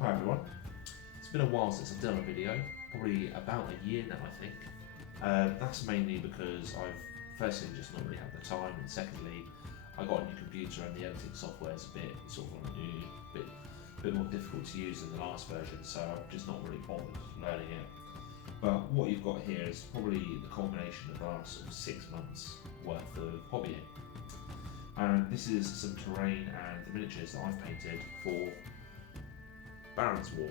Hi everyone. It's been a while since I've done a video, probably about a year now I think. That's mainly because I've firstly just not really had the time, and secondly I got a new computer and the editing software is a bit sort of bit more difficult to use than the last version, so I've just not really bothered learning it. But what you've got here is probably the culmination of the last sort of 6 months worth of hobbying. And this is some terrain and the miniatures that I've painted for Baron's War.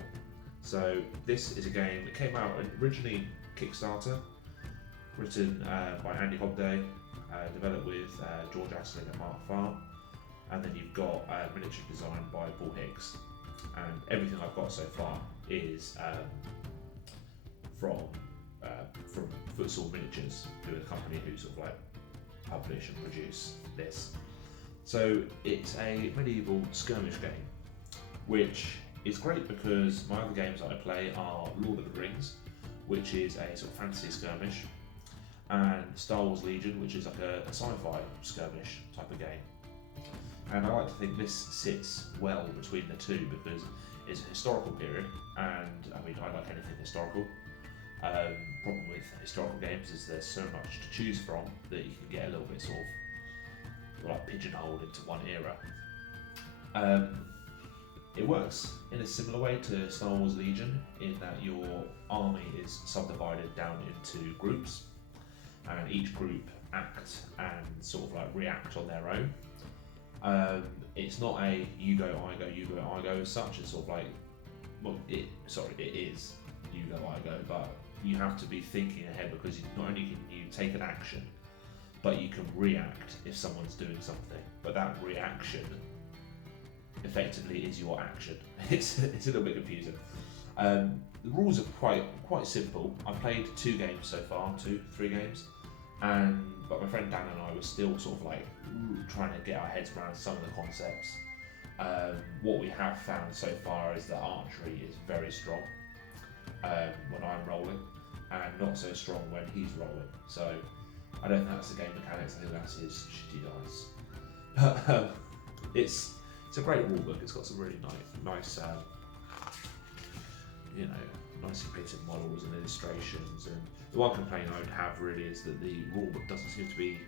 So this is a game that came out originally Kickstarter, written by Andy Hobday, developed with George Asling and Mark Farr, and then you've got miniature design by Paul Hicks. And everything I've got so far is from Footsore Miniatures, who are the company who sort of like publish and produce this. So it's a medieval skirmish game, which is great because my other games that I play are Lord of the Rings, which is a sort of fantasy skirmish, and Star Wars Legion, which is like a sci-fi skirmish type of game. And I like to think this sits well between the two because it's a historical period, and I mean I like anything historical. Problem with historical games is there's so much to choose from that you can get a little bit sort of like pigeonholed into one era. It works in a similar way to Star Wars Legion in that your army is subdivided down into groups, and each group act and sort of like react on their own. It's not a you go, I go, you go, I go as such. It's sort of like, well, it is you go, I go, but you have to be thinking ahead because not only can you take an action, but you can react if someone's doing something. But that reaction effectively is your action. It's a little bit confusing. The rules are quite simple. I've played 2 games so far, 3 games, but my friend Dan and I were still sort of like trying to get our heads around some of the concepts. What we have found so far is that archery is very strong when I'm rolling, and not so strong when he's rolling. So I don't think that's the game mechanics. I think that's his shitty dice. But it's a great rule book. It's got some really nice, nicely painted models and illustrations. And the one complaint I would have really is that the rule book doesn't seem to be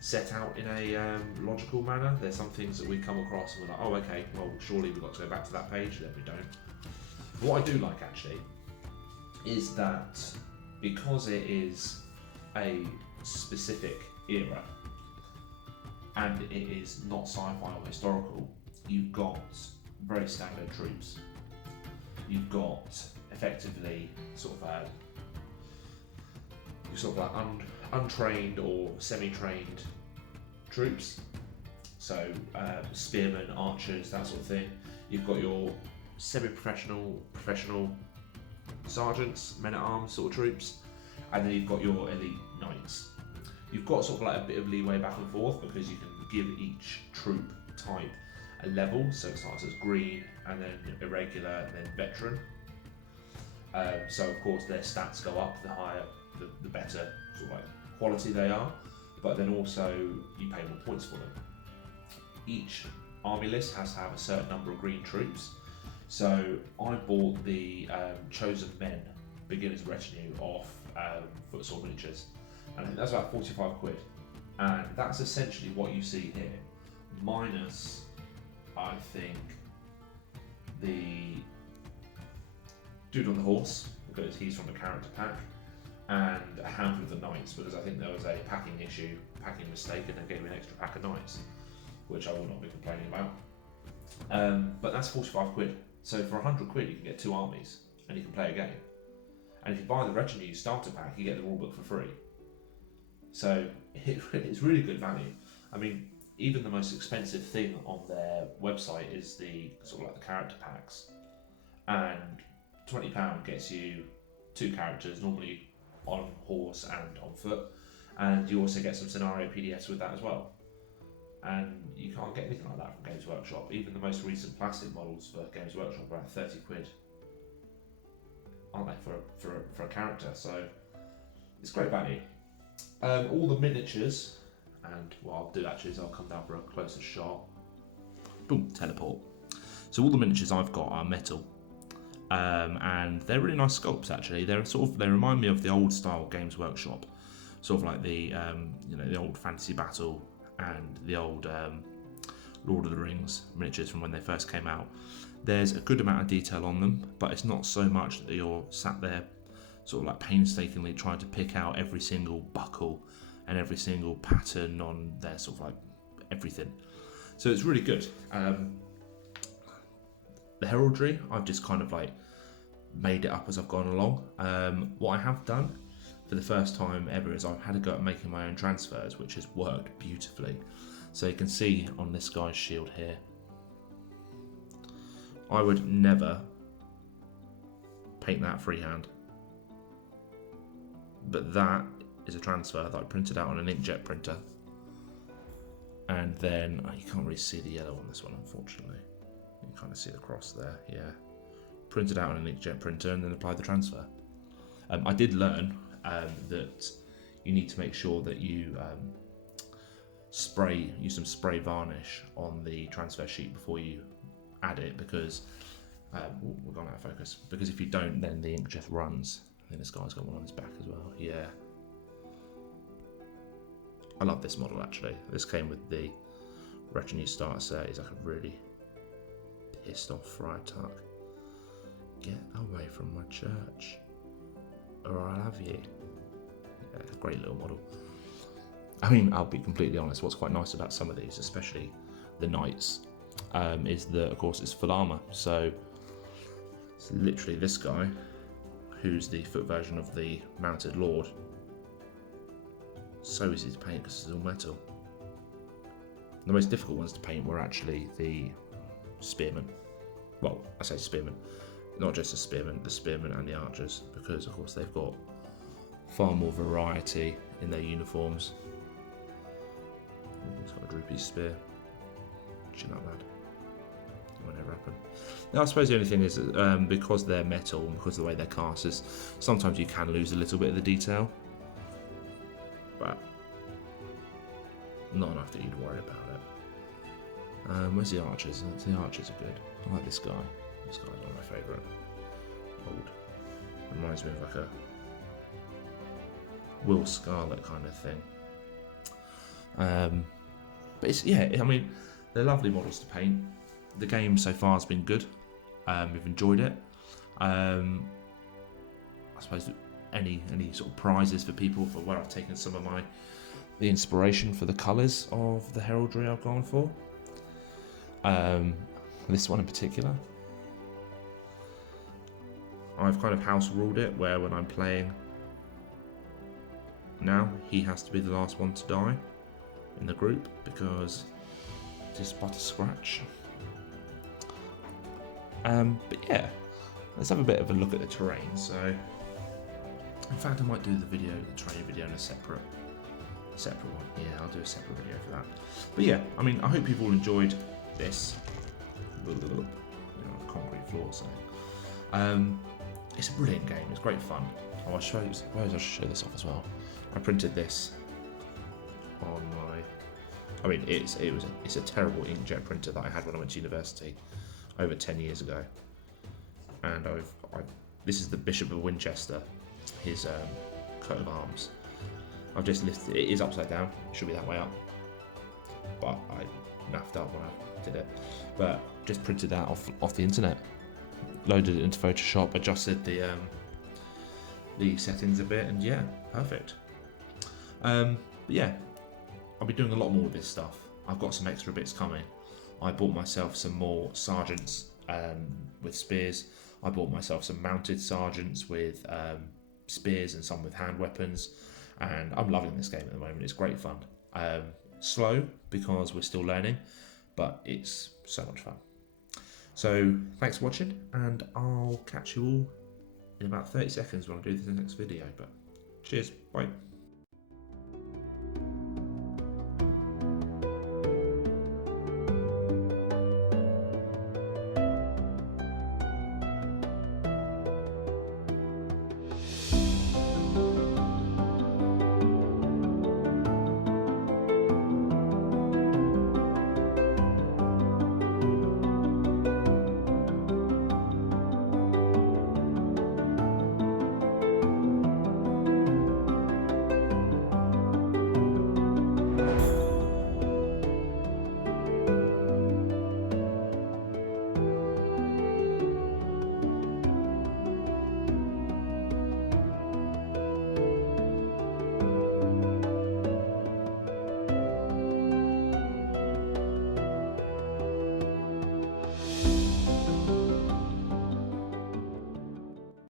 set out in a logical manner. There's some things that we come across and we're like, oh, okay, well, surely we've got to go back to that page. Then we don't. What I do like actually is that because it is a specific era and it is not sci-fi or historical, you've got very standard troops. You've got effectively sort of like untrained or semi-trained troops. So spearmen, archers, that sort of thing. You've got your semi-professional, professional sergeants, men-at-arms sort of troops, and then you've got your elite knights. You've got sort of like a bit of leeway back and forth because you can give each troop type a level, so it starts as green and then irregular and then veteran. So of course their stats go up the higher, the better sort of like quality they are, but then also you pay more points for them. Each army list has to have a certain number of green troops. So I bought the Chosen Men Beginner's Retinue off Footsore Miniatures, and I think that's about 45 quid. And that's essentially what you see here, minus, I think, the dude on the horse, because he's from the character pack, and a handful of the knights, because I think there was a packing mistake, and they gave me an extra pack of knights, which I will not be complaining about. But that's 45 quid. So for 100 quid you can get 2 armies, and you can play a game. And if you buy the Retinue starter pack, you get the rulebook for free. So it's really good value. I mean, even the most expensive thing on their website is the sort of like the character packs, and £20 gets you 2 characters, normally on horse and on foot, and you also get some scenario PDFs with that as well. And you can't get anything like that from Games Workshop. Even the most recent plastic models for Games Workshop are about 30 quid, aren't they, for a character? So it's great value. All the miniatures, and what I'll do actually is I'll come down for a closer shot. Boom, teleport. So all the miniatures I've got are metal. and they're really nice sculpts actually. They remind me of the old style Games Workshop, sort of like the the old Fantasy Battle and the old Lord of the Rings miniatures from when they first came out. There's a good amount of detail on them, but it's not so much that you're sat there sort of like painstakingly trying to pick out every single buckle and every single pattern on their sort of like everything. So it's really good. The heraldry, I've just kind of like made it up as I've gone along. What I have done for the first time ever is I've had a go at making my own transfers, which has worked beautifully. So you can see on this guy's shield here, I would never paint that freehand, but that is a transfer that I printed out on an inkjet printer, and then you can't really see the yellow on this one, unfortunately. You can kind of see the cross there. Yeah, printed out on an inkjet printer and then applied the transfer. I did learn that you need to make sure that you use some spray varnish on the transfer sheet before you add it, because we're going out of focus. Because if you don't, then the ink just runs. I think this guy's got one on his back as well. Yeah, I love this model actually. This came with the retinue starter set. He's like a really pissed off Friar Tuck. Get away from my church, or I'll have you. Yeah, great little model. I mean, I'll be completely honest, what's quite nice about some of these, especially the knights, is that, of course, it's full armour. So it's literally this guy, who's the foot version of the mounted lord. So easy to paint because it's all metal. The most difficult ones to paint were actually the spearmen. Well, I say spearmen, not just the spearmen and the archers, because, of course, they've got far more variety in their uniforms. He's got a droopy spear. Chin up, lad. It won't ever happen. Now, I suppose the only thing is, because they're metal and because of the way they're cast, is sometimes you can lose a little bit of the detail, but not enough that you'd worry about it. Where's the archers? The archers are good. I like this guy. This guy's one of my favourite. Old. Reminds me of like a Will Scarlet kind of thing. But it's, yeah, I mean, they're lovely models to paint. The game so far has been good. We've enjoyed it. I suppose any sort of prizes for people for where I've taken some of the inspiration for the colours of the heraldry I've gone for. This one in particular, I've kind of house ruled it where when I'm playing now, he has to be the last one to die in the group because it is but a scratch. But yeah, let's have a bit of a look at the terrain. So, in fact, I might do the terrain video in a separate one. Yeah, I'll do a separate video for that. But yeah, I mean, I hope you've all enjoyed this. Concrete floor, so it's a brilliant game. It's great fun. I should show this off as well. I printed this on my. I mean, it's a terrible inkjet printer that I had when I went to university over 10 years ago, and this is the Bishop of Winchester, his coat of arms. I've just lifted it. It is upside down. It should be that way up, but I naffed up when I did it. But just printed that off the internet, loaded it into Photoshop, adjusted the settings a bit, and yeah, perfect. But yeah, I'll be doing a lot more with this stuff. I've got some extra bits coming. I bought myself some more sergeants with spears. I bought myself some mounted sergeants with spears and some with hand weapons, and I'm loving this game at the moment. It's great fun. Slow because we're still learning, but it's so much fun. So thanks for watching, and I'll catch you all in about 30 seconds when I do the next video. But cheers, bye.